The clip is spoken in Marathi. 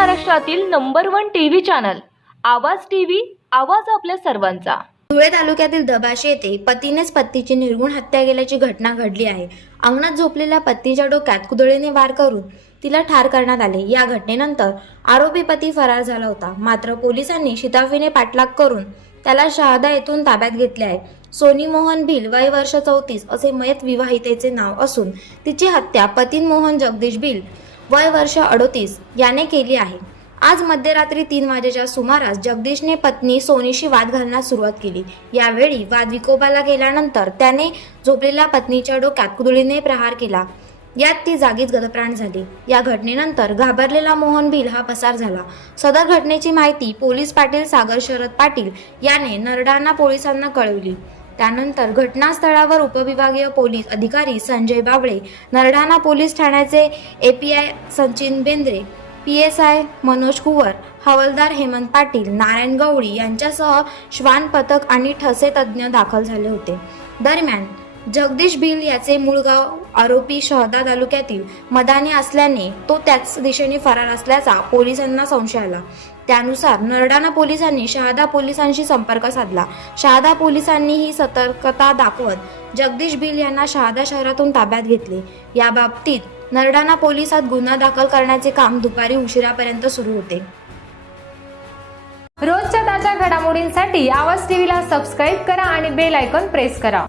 महाराष्ट्रातील number one TV channel Awaaz TV आवाज आपल्या सर्वांचा. धुळे तालुक्यातील दबाशे येथे पतीनेच पत्नीची निर्गुण हत्या केल्याची घटना घडली आहे. अंगणात झोपलेल्या पत्नीच्या डोक्यात कुदळीने वार करून तिला ठार करण्यात आले. या घटनेनंतर आरोपी पती फरार झाला होता. मात्र पोलिसांनी शिताफीने पाठलाग करून त्याला शहादा येथून ताब्यात घेतले आहे. सोनी मोहन भिल वय वर्ष चौतीस असे मयत विवाहितेचे नाव असून तिची हत्या पतीन मोहन जगदीश भिल वय वर्ष अडोतीस याने केली आहे. आज मध्यरात्री तीन वाजेच्या सुमारास जगदीशने पत्नी सोनीशी वाद घालण्यास सुरुवात केली. यावेळी वाद विकोपाला गेल्यानंतर त्याने झोपलेल्या पत्नीच्या डोक्यात कुदळीने प्रहार केला. यात ती जागीच गतप्राण झाली. या घटनेनंतर घाबरलेला मोहन भिल हा पसार झाला. सदर घटनेची माहिती पोलीस पाटील सागर शरद पाटील याने नरडाणा पोलिसांना कळवली. त्यानंतर घटनास्थळावर उपविभागीय पोलीस अधिकारी संजय बाबळे नरढाणा पोलीस ठाण्याचे API Sachin Bendre P S I Manoj Kuwar हवालदार हेमंत पाटील नारायण गवळी यांच्यासह श्वान पथक आणि ठसे तज्ज्ञ दाखल झाले होते. दरम्यान जगदीश भिल याचे मूळ गाव आरोपी शहदा तालुक्यातील मदाने असल्याने तो त्याच दिशेने फरार असल्याचा पोलिसांना संशय आला. त्यानुसार नरडाणा पोलिसांनी शहादा पोलिसांशी संपर्क साधला. शहादा पोलिसांनी ही सतर्कता दाखवत जगदीश भिल यांना शहादा शहरातून ताब्यात घेतले. या बाबतीत नरडाणा पोलिसात गुन्हा दाखल करण्याचे काम दुपारी उशिरापर्यंत सुरू होते. रोजच्या ताज्या घडामोडींसाठी आवाज टीव्हीला सबस्क्राईब करा आणि बेल आयकॉन प्रेस करा.